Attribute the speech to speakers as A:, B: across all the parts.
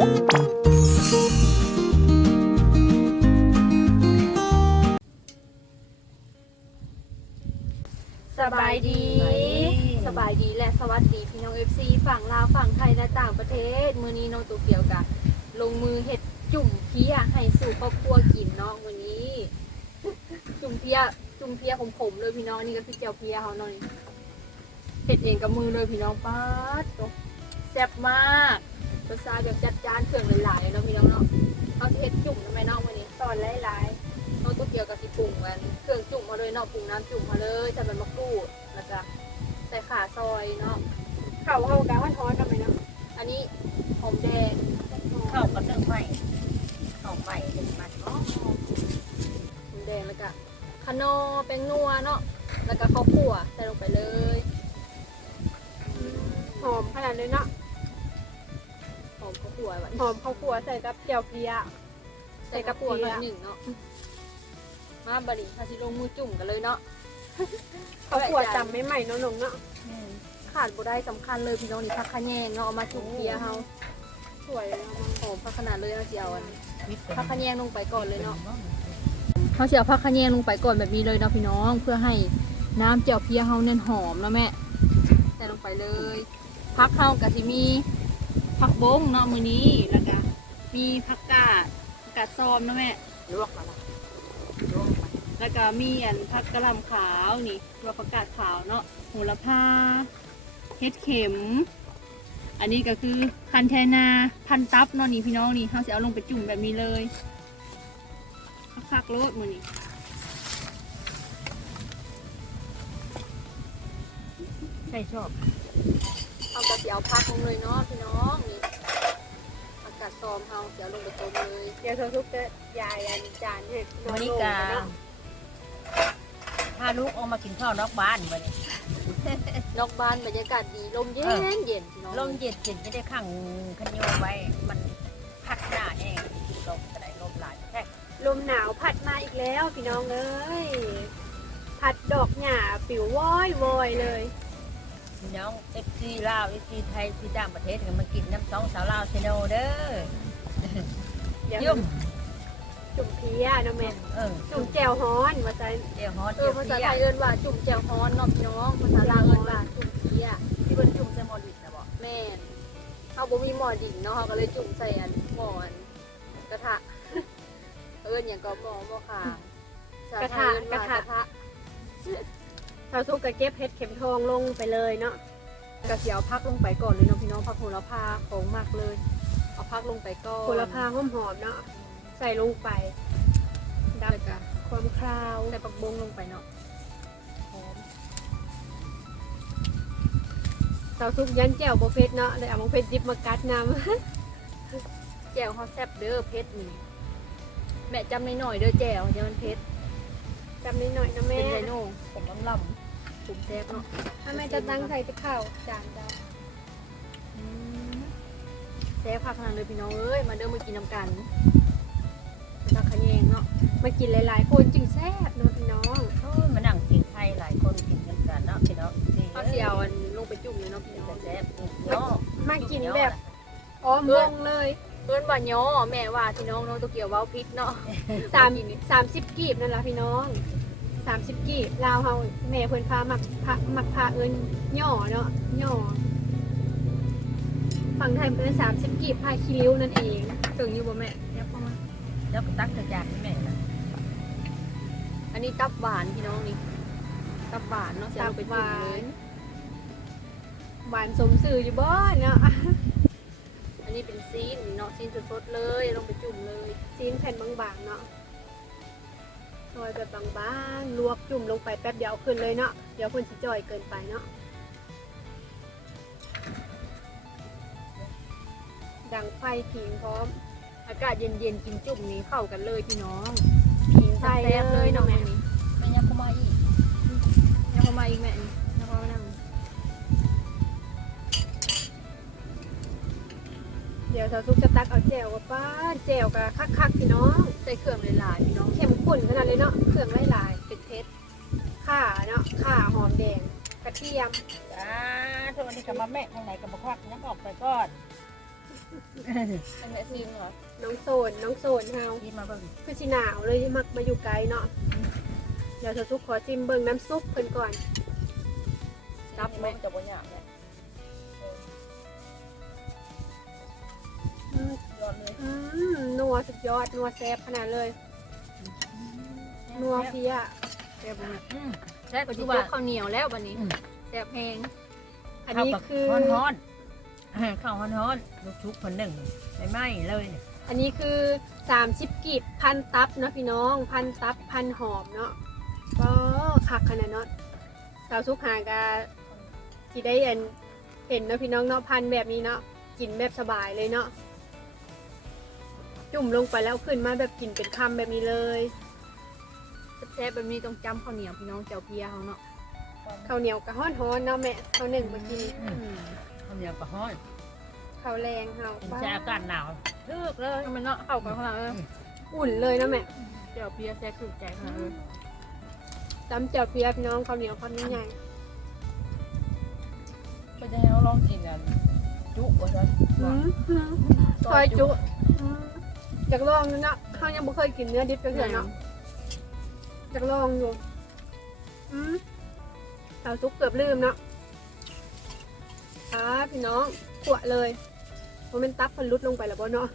A: สบายดี สบายดีและสวัสดีพี่น้อง FC ฝั่งลาวฝั่งไทยและต่างประเทศ มื้อนี้น้องตัวเกียวกะลงมือเฮ็ดจุ่มเพียให้สู่ครอบครัวกินเนาะมื้อนี้ จุ่มเพียจุ่มเพียขมๆเลยพี่น้องนี่ก็คือเจียวเพียเขาหน่อยเฮ็ดเองกับมือเลยพี่น้องป๊าดโตแซ่บมาก รสชาติแบบจัดจ้านเครื่องหลายๆเนาะพี่น้องเนาะเขาสิเฮ็ดจุ่มทำไมเนาะมื้อนี้ตอนหลายๆน้องตัวเกียวกับสิปรุงกันเครื่องจุ่มมาเลยเนาะปรุงน้ำจุ่มมาเลยใส่ใบมะกรูดแล้วก็ใส่ขาซอยเนาะ
B: เขาเขากะว่าท้อกันไหมเนาะ
A: อันนี้หอมแดง
C: เข้ากับเรื่องใหม่เข้าใหม่เป็นมันเนาะ
A: หอมแดงแล้วก็คานอแป้งนัวเนาะแล้วก็ข้าวคั่วใส่ลงไปเลย
B: หอมขนาดเลยเนาะ
A: หอมข้าวคั่ว หวาน
B: หอมข้าวคั่วใส่กับเจียวเพีย
A: ใส่ข้าวคั่วหน่อยหนึ่งเนาะ มาบริเขาสิลงมือจุ่มกันเลยเนาะ
B: ข้าวคั่วจำไม่ใหม่เนาะหนงเนาะ
A: ขาดบ่ได้สำคัญเลยพี่น้องนี่ผักขะแยงเนาะเอามาจุ่มเพียเฮา
B: สวยเลยเนาะ
A: หอมผักขนาดเลยเอาสิเอาอัน
C: มิตร
A: ผักขะแยงลงไปก่อนเลยเนาะเขาเสียผักขะแยงลงไปก่อนแบบนี้เลยเนาะพี่น้องเพื่อให้น้ำเจียวเพียเฮาเน้นหอมเนาะแม่ใส่ลงไปเลยผักเฮากะสิมี ผักบงเนาะมื้อนี้แล้วก็มีผักกาดผักกาดซอมเนาะแม่
C: ลวกมาละลวกมา
A: แล้วก็มีอันผักกะหล่ำขาวนี่รวผักกาดขาวเนาะโหระพาเห็ดเข็ม อันนี้ก็คือคันแทนาพันตับเนาะนี่พี่น้องนี่เฮาสิเอาลงไปจุ่มแบบนี้เลยคักๆโลดมื้อนี้
C: ใช่ชอบ
A: กระเสียวพักลงเลยเนาะพี่น้องนี่อากาศซอมเฮาเสียวลงไปต้มเลย
B: เดี๋ยวเธอทุกจะยายอันจานให้น้
C: วั
B: อนง
C: นี้
B: ลง
C: กา
B: เนาะ
C: พาลูกออกมากินข้าวนอกบ้านวันนี้
A: นอกบ้านบรรยากาศดีลมเย็
C: เออ
A: นเย็นพี่น้อง
C: ลมเย็นเย็นจะได้ขังขันโยไว้ มันพัดหน้าแน่ลมกระไดลมหลายแท้
B: ลมหนาวพัดมาอีกแล้วพี่น้องเอ้ยพัดดอกหญ้าปิวว้อย วอยเลย
C: พี่น้องเอฟซีลาวเอฟซีไทยซีต่างประเทศกันมากินน้ำสองสาวลาวเชโนเด้อ
B: เดี๋ยว
C: ยุ่ม
B: จุ่มเพียเนาะแม่
C: เออ
B: จุ่มแจ่วฮ้อนว่าใจ
C: เจียวฮอต
A: เอ
C: เจี
A: อ
C: ยว
A: ภาษา
C: เปี
A: ไท
C: ย
A: ยเอิ้นว่าจุ่มแจ่วฮ้อนเนาะพี่น้องภาษาลาวเอิ้นว่าจุ่มเพีย
C: ที่เป็นจุ่มแซลมอนดิบนะบอก
A: แม่นเฮาบ่มีหม้อดิ่งเนาะเฮาก็เลยจุ่มใส่อันหม้ออันกระทะ เอิ้นหยังก็หม้อหม้อขางภาษาไทยเอิ้นว่ากระทะ
B: เราทุกกระเก็บเพชรเข็มทองลงไปเลยเนาะ
A: กระเสียวพักลงไปก่อนเลยเนาะพี่น้องพักโหระพาของมากเลย เอาพักลงไปก่อน
B: โหระพาหอมๆเนาะใส่ลงไปดับ
A: แล้วก็
B: ความคราว
A: ใส่ผักบงลงไปเนาะหอม
B: เราทุกยันแจ่วโบเพชรเนาะเลยเอาโบเพชรยิบมากัดน้
A: แจ่วเขาแซ่บเด้อเพชรนี่แม่จำหน่อยๆเด้อแจ่วจะมันเพชรำ
B: จำนิดหน่อยนะ
A: เป็
B: แม่
A: นไรโน่
C: ผมน้ำล
A: ถุ งแซ่บเนาะ
B: ถ้าแม่จะตั้งใส่ตะข้าวจานด
A: อืมแซ่บพักขนาดเลยพี่น้องเอ้ย มาเด้อมากินน้ำกันตักขะแยงเนาะำ
B: มากินหลายๆคนจึงแซ่บเนาะพี่น้องำ
C: โอ้ยมานั่งกินไทยหลายคนกินกันกันเนาะพี่น้องนี่
A: ข้าวเสียวอันลงไปจุ่มเลยเนาะพี่
C: เป็น
A: น้อง
C: แซ่บเนาะ
B: มากินแบบอ๋อมงเลย
A: เพื่อนบ่าย่อแม่ว่าพี่น้องน้องตัวเกี่ยวเว้าพิษเนาะ
B: สามสามสิบกีบนั่นแหละพี่น้อง สามสิบกีบลาวเฮาแม่เพิ่นพามักพามักพาเอิญย่อเนาะย่อฝั่งไทยเป็นสามสิบกีบพาคิริ้วนั่นเอง
A: ถึงอยู่บ่แม่แซ่บเข้ามา
C: แล้วก็ตักกระจาดให้แม่นะ
A: อันนี้ตับหวานพี่น้องนี่ตับหวานเนาะเสียงไปจุ่ม
B: หวานสมสื่ออยู่บ่เนาะ
A: อันนี้เป็นซีนเนาะซีนสดๆเลยลงไปจุ่มเลย
B: ซีนแผ่นบางๆเนาะ ซอยแบบบางๆลวกจุ่มลงไปแป๊บเดียวเอาขึ้นเลยเนาะเดี๋ยวเพิ่นสิจ่อยเกินไปเนาะดังไฟผิงพร้อม
A: อากาศเย็นๆกินจุ่มนี้เข้ากันเลยพี่น้อง
B: ผิงไฟ
A: แซ่บๆเลยเนาะแม่นี่
C: ไม่ยังก็มาอีก
A: ยังเข้ามาอีกแม่นี่ เดี๋
B: ยวสาวซุกจะตักเอาแจ่วกับป้าแจ่วกับคักๆพี่น้อง
A: ใส่เครื่องหลายๆพี่น้อง
B: เข้มข้นขนาดเลยเนาะเครื่องหลาย
A: เป็นเพชร
B: ๆข่าเนาะข่าหอมแดงกระเทียม
C: อ่าทุกวันนี้กับมาแม่ทางไหนกับมาควักน้ำออกไปก่อน
A: เป็นแม่ซิมเหรอ
B: น้องโซนน้องโซนเฮา
C: ที่มาเบิ่ง
B: คือสิหนาวเลยมักมาอยู่ไกลเนาะเดี๋ยวเธอทุกขอจิ้มเบิ่งน้ำซุปเพิ่นก่อน
A: รับ
C: ที่
A: ไหม
C: มันจะบ่ยากเนี่ย
B: สุดยอดนัวแซ่บขนาดเลยนัวเพีย
A: แซ่บไหม
C: อืม
A: แซ่บกว่าที่ยกข้าวเหนียวแล้ววันนี้
C: อืม
A: แซ่บแห้ง
B: อันนี้คือ
C: ข้าวกับฮ้อนๆข้าวฮ้อนๆลูกชุบคนหนึ่งไม่ไหม้เลยเนี่ย
B: อันนี้คือ30กีบพันตับเนาะพี่น้อง พันตับพันหอมเนาะก็คักขนาดเนาะสาวสุกหากาที่ได้เห็นเห็นเนาะพี่น้องเนาะพันแบบนี้เนาะกินแบบสบายเลยเนาะ จุ่มลงไปแล้วขึ้นมาแบบกินเป็นคำแบบนี้เลย
A: แซ่บแบบนี้ต้องจำข้าวเหนียวพี่น้องเจ้าเพียเขาเนาะ
B: ข้าวเหนียวกะฮ้อนฮ้อนๆเนาะแม่ข้าวหนึ่งเมื่อกี้นี้
A: อืม
C: ข้าวเหนียวกับฮ้อน
B: ข้าวแรงเฮา
C: กินแช่อากาศหนาวทึกเลย
A: มันเนาะเข้ากันขนาดนั้น
B: อุ่นเลยเนาะแม่
A: เจ้าเพียแซ่บถูกใจขนาดเลย
B: ตำเจียวเปียกพี่น้องข้าวเหนียวข้าวนี้ใหญ่
C: ก็จะให้เขาลองกินกันจุว่าซะ
B: อืมซอยจุอื มอยากลองอยู่เนาะข้าวยังบ่เคยกินเนื้อดิบจังเลยเนาะอยากลองอยู่อืมสาวซุกเกือบลืมเนาะอ่าพี่น้องขวเลยเพราะมันตับมันลุดลงไปแล้วบ่เนาะ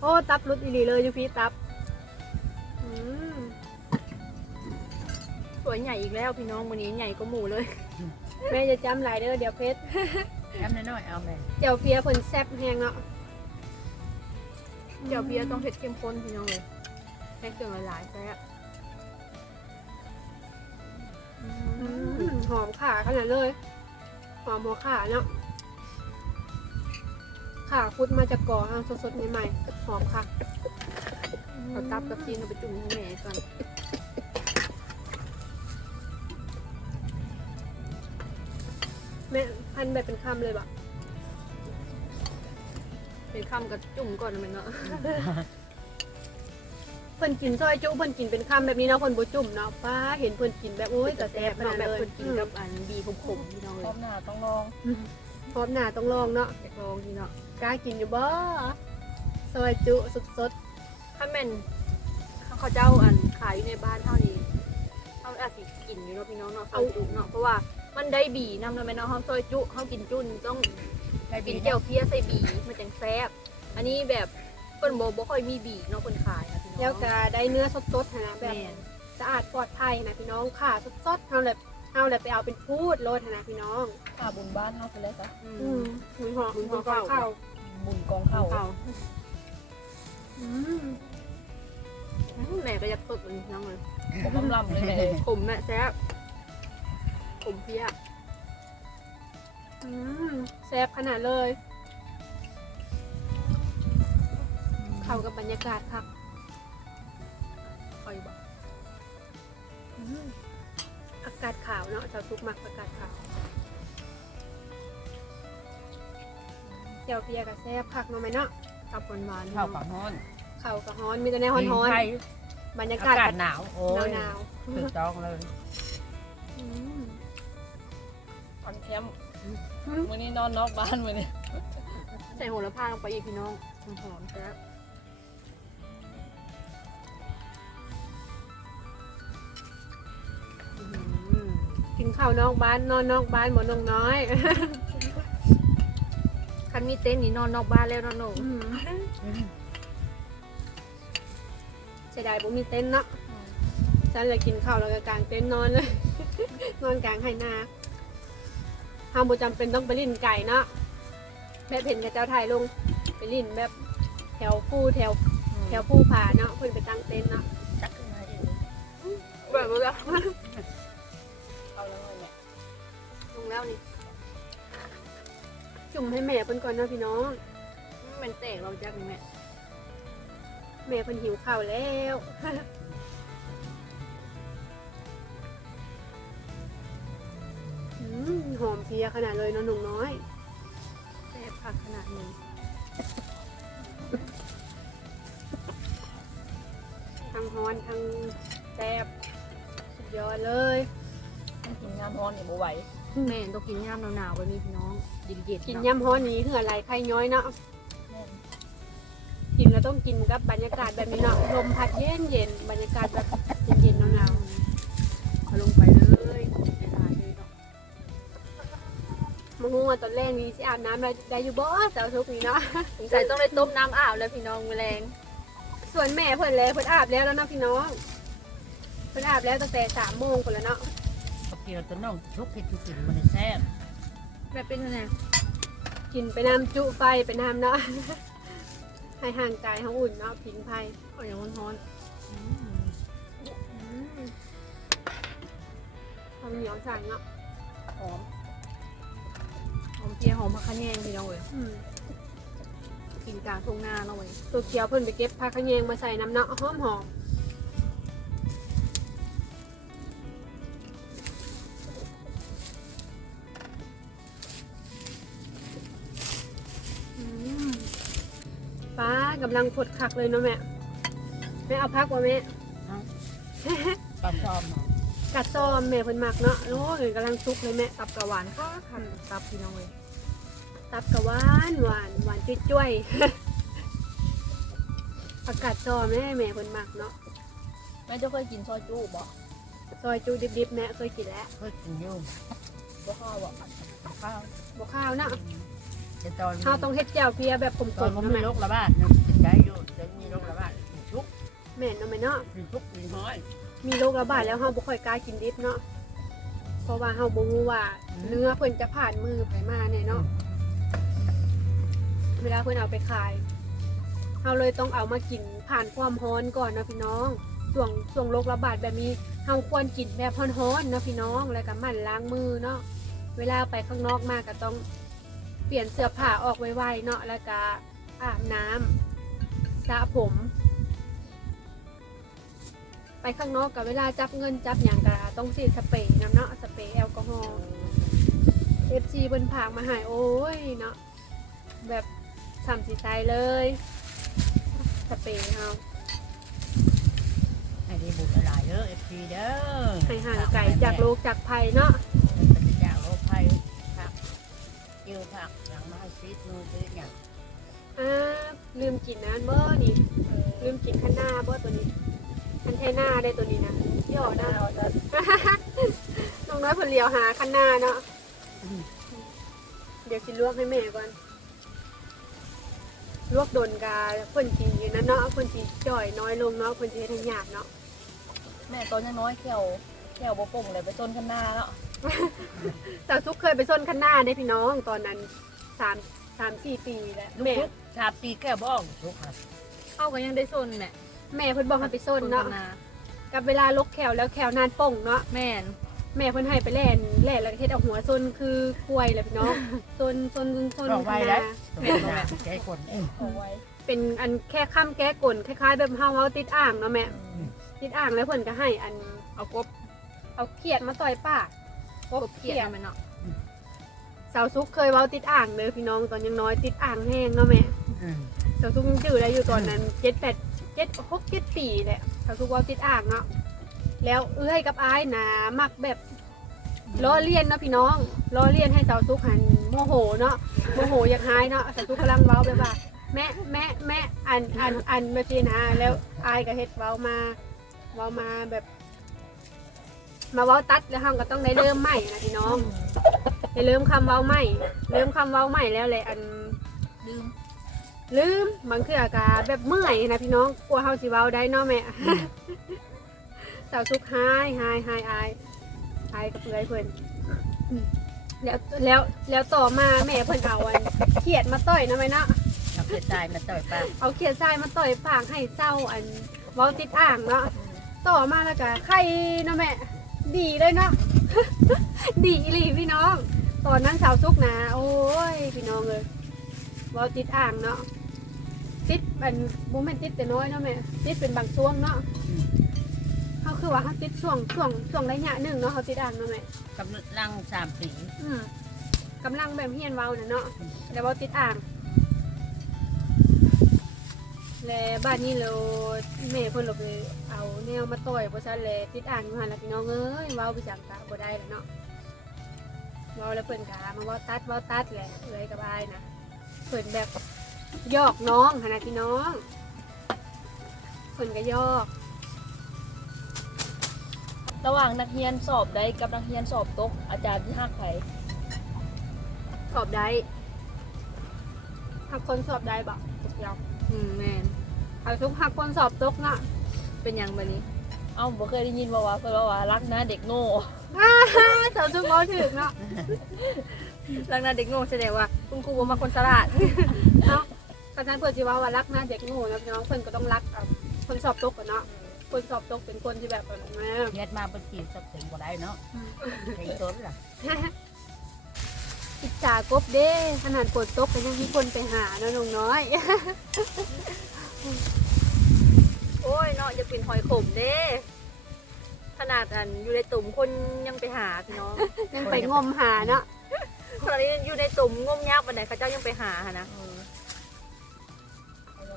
B: โอ้ตับลุดอีหลีเลยอยู่พี่ตับอืม
A: สวยใหญ่อีกแล้วพี่น้องวันนี้ใหญ่ก็หมูเลย
B: แม่จะจำหลายเด้อเดี๋ยวเพชร
C: แอมน้อยๆเอาแม่
B: เจียวเพียเพิ่นแซ่บแฮงเนาะ
A: เจ้าเพียร์ต้องเผ็ดเข้มข้นพี่น้องเลยให้เครื่องหลายๆแซ่บ
B: หอมขาขนาดเลยหอมหัวขาเนาะขาคุดมาจากก่อฮะสดๆใหม่ๆหอมค่ะ
A: เอาตับกับจีนเอาไปจุ่มให้แม่ก่อน
B: แม่พันแบบเป็นคำเลยบะ
A: เป็นคำกับจุ่มก่อนนะแมันเนาะ
B: เพิ่นกินซอยจุเพิ่นกินเป็นคำแบบนี้เนาะเพิ่นบ่จุ่มเนาะป้าเห็นเพิ่นกินแบบโอ้ยแต่แซ่บข
A: เนาะ
B: นาด
A: แบบ
B: เลย
A: คนกินกับอันบีขมๆพี่น้อง
C: พ
A: เล
C: ร้อยมหน้าต้องลอง
B: พร้อมหน้าต้องลองเนาะ
A: อยากลองพี่เนาะ
B: กล้ากินอยู่บ่ซอยจุสด
A: ถ้าแม่นเขาเจ้าอันขายอยู่ในบ้านเท่านี้เขาอาจสิกินอยู่เนาะพี่น้องเนาะซอยจุเนาะเพราะว่ามันได้บีนำเนาะแม่เนาะเขาซอยจุเขากินจุนต้อง
C: ได้
A: กิ
C: บิ
A: น
C: น
A: เจียวเพี้ยใส่บีมันจังแซ่บอันนี้แบบเปิ้นโบบ่ค่อยมีบีเนาะเปิ้นขายนะพี่น้อง
B: ๆแล้วก็ได้เนื้อสดๆหั้นนะแบบ
A: แม่น
B: สะอาดปลอดภัยนะพี่น้องค่ะสดๆเฮาเลยเฮาเลยไปเอาเป็นพูดโลดหั้นนะพี่น้อง
C: ข้าบุญบ้านเฮาไปเลยซะ
A: อื
B: อื
A: ม
B: มหุยหอม
A: หุยห
B: ห
A: อ
B: อ
A: ม
B: ม
A: ข้าว
B: ข้าว
C: บุญกองเข้า
A: ข้าว
B: อืม
A: แม่ก็อยากสดเหมือนน้องเลย
C: ผมกำลังเลยแม่
A: ขมแม่แซ่บขมเพี้ย
B: อืมแซ่บขนาดเลย เข้ากับบรรยากาศครับ
A: คอยบอก
B: อืมอากาศขาวเนาะชาวทุกมักอากาศขาวเจียวเปียกับแซ่บผักเนาะไหมเนาะ
A: ตับหวานๆ
C: ข้าวกับฮ้อน
B: เข่ากับฮ้อนมีแต่แนวฮ้อน
C: ไทย
B: ๆบรรยาาศ
C: อากกาศหนาวโอ้ย
B: หนาว
C: ถูกต้องเลย
B: ๆอืม
C: คอนแคมป์ มื้อนี้นอนนอกบ้านมื้อนี้
A: ใส่โหระพาลงไปอีกพี่น้องหอมๆแซ่บอื้อหือ
B: กินข้าวนอกบ้านนอนนอกบ้านบ่นงน้อย
A: คันมีเต็นท์นี่นอนนอกบ้านแล้วเนาะหนู
B: อืมเสียดายบ่มีเต็นท์เนาะฉันเลยกินข้าวแล้วก็กางเต็นท์นอนเลย นอนกลางไห่นา ห้าบ่จำเป็นต้องไปลิ่นไก่เนาะแบบเห็นกับเจ้าไทยลงไปลิ่นแบบแถวผู้แถวแถวผู้ผาเนาะเพิ่นไปตั้งเต็นท์เนาะ
C: จักขึ้นมาเอง
A: แบบว่า
C: เอาแล้วไงแม่
A: ลงแล้วนี่
B: จุ่มให้แม่เพิ่นก่อนเนาะพี่น้อง
A: มันแตกเราจากนี่แม่
B: แม่เพิ่นหิวข้าวแล้ว พรียขนาดเลยเนาะหนุ่มน้อย
A: แซ่บผักขนาดนี้
B: ทั้งฮ้อนทั้งแซ่บสุดยอดเลย
C: ต้องกินงานฮ้อนนี่บ่ไหว
A: แม่ต้องกินย่ามหนาวๆแบบนี้พี่น้องเย็นๆ
B: กิน
A: เาะ
B: ยำฮ้อนนี้เหือไหลไข่ย้อยเนาะกินก็ต้องกินกับบรรยากาศแบบนี้เนาะลมพัดเย็นเย็นๆบรรยากาศแบบเย็นๆหนาวๆเอาลงไปเลย มาฮู้ว่าตอนแรกนี้สิอาบน้ำได้ได้อยู่บ่สาวทุกนี้เนาะ
A: สงสัยต้องได้ต้มน้ำอาบแล้วพี่น้องมือแรง
B: ส่วนแม่เพิ่นแล้วเพิ่นอาบแล้วแล้วเนาะพี่น้องเพิ่นอาบแล้วตั้งแต่สามโมงคนแล้วเนาะ
C: เอาเกี่ยวตัวน้องชุบเห็ดที่กินมันแซ่บ
A: แบบเป็นยังไง
B: กินไปน้ำจุไฟไปน้ำเนาะให้ห่างกายเขาอุ่นเนาะผิงไฟ
A: เอาอย่างร้อน
B: ทำเหนียวสั่งเนาะ
A: ๆหอม หอมเจียวหอมมะขะแยงพี่น้องเว้ย
B: อืม
A: กินกลางทุ่งนาเนาะเว้ย
B: ตัวเกียวเพิ่นไปเก็บผักขะแยงมาใส่น้ำเนาะหอมหอมอืมป้ากำลังผดคักเลยเนาะแม่แม่เอาพักว่าแม่
C: ปลาซ้อมเนาะ
B: กัดซ้อมแม่เพิ่นมักเนาะโอ้ยกำลังสุกเลยแม่
A: ตับกะหวานค่ะคันตับพี่น้องเว้ย
B: ตับกะหวานหวานหวานจ้วยๆผักกาดซ้อมแม่แม่เพิ่นมักเนาะ
A: แม่เจะเคยกินซอยจุบ่
B: ซอยจูดิบๆแม่เคยกินแล้ว
C: เพื่อกินอยู่
A: บ่ข้าวบ่
C: ข้าว
B: บ่ข้าวเนาะ
C: จะตอน
B: เฮาต้องเฮ็ดแจ่วเพียแบบกล
C: ตอน
B: ม
C: มั
B: ๆ
C: น
B: เนาะ
C: มี
B: แม่
C: โรคระบาดเนาะกินได้อยู่จะมีโรคระบาดกินชุบ
B: แม่นเนาะแม่เนาะ
C: กินชุบกินห้อย
B: มีโรคระบาดแล้วเฮาบ่ค่อยกล้ากินดิบเนาะเพราะว่าเฮาบ่รู้ว่า เนื้อเพิ่นจะผ่านมือไปมาเนี่ยเนาะเวลาเพิ่นเอาไปขายเฮาเลยต้องเอามากินผ่านความร้อนก่อนนะพี่น้องช่วงช่วงโรคระบาดแบบนี้เฮาควรกินแบบร้อนๆนะพี่น้องแล้วก็หมั่นล้างมือเนาะเวลาไปข้างนอกมาก็ต้องเปลี่ยนเสื้อผ้าออกไวๆเนาะแล้วก็อาบน้ำสระผม ไปข้างนอกกับเวลาจับเงินจับอย่างก็ต้องสีดสเปรย์น้ำเนาะสเปรย์แอลกอฮอล์เอฟซีบนผากมาใหายโอ้ยเนาะแบบฉ่ำสีใจเลยสเปรย์เอา
C: ให้ได้บุญหลายเด้อเอฟซีเด้อ
B: ให้ห่างไกลจากโลกจากภัยเนาะ
C: เป็นจากโรคภัยผักเกี่ยวผักอย่างมาซีดนูนซีดอย่าง
B: อ่าลืมกินนะเบอร์นี่ลืมกินข้างหน้าเบอร์ตัวนี้ คันเทหน้าได้ตัวนี้นะที่ออกหน้าน้องน้อยผลเลียวหาคันหน้าเนาะเดี๋ยวกินลวกให้แม่ก่อน ลวกโดนกาเพิ่นกินอยู่นั่นเนาะเพิ่นสิจ่อยน้อยลงเนาะเพิ่นสิเฮ็ดให้ยากเนาะ
A: แม่ตอนยังน้อยแขวแขวบ่ป่งเลยไปต้นข้างหน้าแล้ว
B: แต่ทุกเคยไปส้นคันหน้าได้พี่น้องตอนนั้นสามสามสี่ปีแล้ว
C: ลูก
B: แม่
C: ชุบชาปีแก้บ้องชุบครับ
A: เข้าก็ยังได้ส้นแม่
B: แม่เพิ่นบอกให้ไปส้นเนาะ
A: ข้งห
B: กับเวลาลกแขวแล้วแขวนานป่งเนาะ
A: แม่น
B: แม่เพิ่นให้ไปแล่นแล่นแล้วก็เฮ็ดเอาหัวส้นคือกล้วยแหละพี่น้องส้นส้นส้น
C: บอก
B: คั
C: ไว้
B: นห
C: ได้
B: น้า
C: ใจคนเอง
A: เอาไว้
B: เป็นอันแค่ค้ำแก้กลนคล้ายๆแบบเฮาเฮาติดอ่างเนาะแม่ติดอ่างแล้วเพิ่นก็ให้อัน
A: เอากบ
B: เอาเขียดมาต่อยปาก
A: กบเขียดเอาแม่เนาะ
B: สาวซุกเคยเว้าติดอ่างเด้อพี่น้องตอนยังน้อยติดอ่างแห้งเนาะแม่สาวซุกยังจืดได้อยู่ตอนนั้นเจ็ดแปดเจ็ดหกเจ็ดปีแหละสาวซุกเว่าติดอ่างเนาะแล้วเอื้อยกับอายนะมักแบบล้อเลียนเนาะพี่น้องล้อเลียนให้สาวซุกหันโมโหเนาะโมโหอยากหายเนาะสาวซุกกำลังเว้าแบบว่า แม่แม่แม่อันอันอันแบบนี้นะแล้วอายก็เฮ็ดเว้ามาเว้ามาแบบ มาเว้าตัดแล้วเฮาก็ต้องได้เริ่มใหม่นะพี่น้องได้เริ่มคำเว้าใหม่เริ่มคำเว้าใหม่แล้วแหละอัน
A: ลืม
B: ลืมบางเทื่อก็แบบเมื่อยนะพี่น้องกลัวเฮาสิเว้าได้เนาะแม่สาวสุกหายหายหายอายอายกับเพื่อนเพิ่นอืมแล้วแล้วแล้วต่อมาแม่เพิ่นเอาอันเขียดมาต่อยนะแม่เนาะ
C: เอาไปตายมาต่อยปาก
B: เอาเขียดทรายมาต่อยปากให้เศร้าอันเว้าติดอ่างเนาะต่อมาแล้วก็ไข่เนาะแม่ดีเลยเนาะดีอีหลีพี่น้อง ตอนนั้นสาวสุกนะโอ้ยพี่น้องเลยเว้าติดอ่างเนาะ ติดเป็นโมเมนติดแต่น้อยเนาะแม่ติดเป็นบางช่วงเนาะเขาคือว่าเขาติดช่วงช่วงช่วงระยะหนึ่งเนาะเขาติดอ่างเนาะแม่
C: กำลังสามปี
B: อืมกำลังแบบเฮียนเว้าน่ะเนาะแต่ว่าติดอ่างและบ้านนี้เราแม่เพิ่นเราไปเอาแนวมาต่อยเพราะฉะนั้นเลยติดอ่างอยู่หันละพี่น้องเอ้ยเว้าไปจังกะบ่ได้แล้วเนาะเว้าแล้วเพิ่นกะมาเว้าตัดเว้าตัดแหละเอ้ยกับอายนะเพิ่นแบบ ยอกน้องขนาดพี่น้องคนก็ยอก
D: ระหว่างนักเรียนสอบได้กับนักเรียนสอบตก อาจารย์ที่หักไผ
B: สอบได้หักคนสอบได้บ่
D: ตกยาว
A: อืมแม่น
B: เอาทุกหักคนสอบตกเนาะ
A: เป็นหยังบัดนี้
D: เอ้าบ่เคยได้ยินว่าว่าเพิ่นว่าว่ารักนะเด็กโง่
B: สาวทุกเขาถึงเนาะ
A: ลักหน้าเด็กโง่แสดงว่า คุณครูบ่มาคนฉลาด
B: เนาะ กระนั้นเพื่อจีว่าว่ารักนะเด็กโง่นะพี่น้องเพื่อนก็ต้องรักเอาคนสอบตกก่อนเนาะคนสอบตกเป็นคนที่แบบแบบแม่
C: เฮ็ดมาเป็นจีบสักถึงบ่ได้เนาะใช้ต้นล่ะ
B: อิจฉากบเด้ขนาดฝนตกก็ยังมีคนไปหาเนาะน้องน้อย
A: โอ้ยเนาะจะเป็นหอยขมเด้ขนาดอันอยู่ในตุ่มคนยังไปหาพี่น้อง
B: ยังไปงมหาเนาะ
A: ตอนนี้อยู่ในตุ่มงมยากบันไดเขาเจ้ายังไปหาหะนะ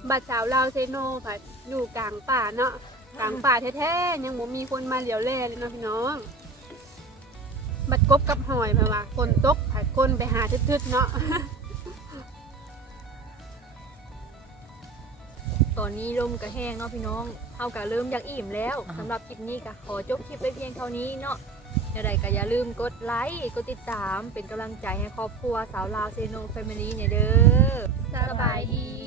B: บัดสาวลาวเซโนผัดอยู่กลางป่าเนาะกลางป่าแท้ๆยังบ่มีคนมาเหลียวแลเลยเนาะพี่น้อง บัดกบกับหอยเพราะว่าฝนตกผัดคนไปหาทึดๆเนาะ
A: ตอนนี้ลมกระแห้งเนาะพี่น้องเฮากะเริ่มอยากอิ่มแล้วสำหรับคลิปนี้ก็ขอจบคลิปไว้เพียงเท่านี้เนาะอย่างไรก็อย่าลืมกดไลค์ กดติดตามเป็นกำลังใจให้ครอบครัวสาวลาวเซโนแฟมิลี่เนี่ยเด้อสบายดี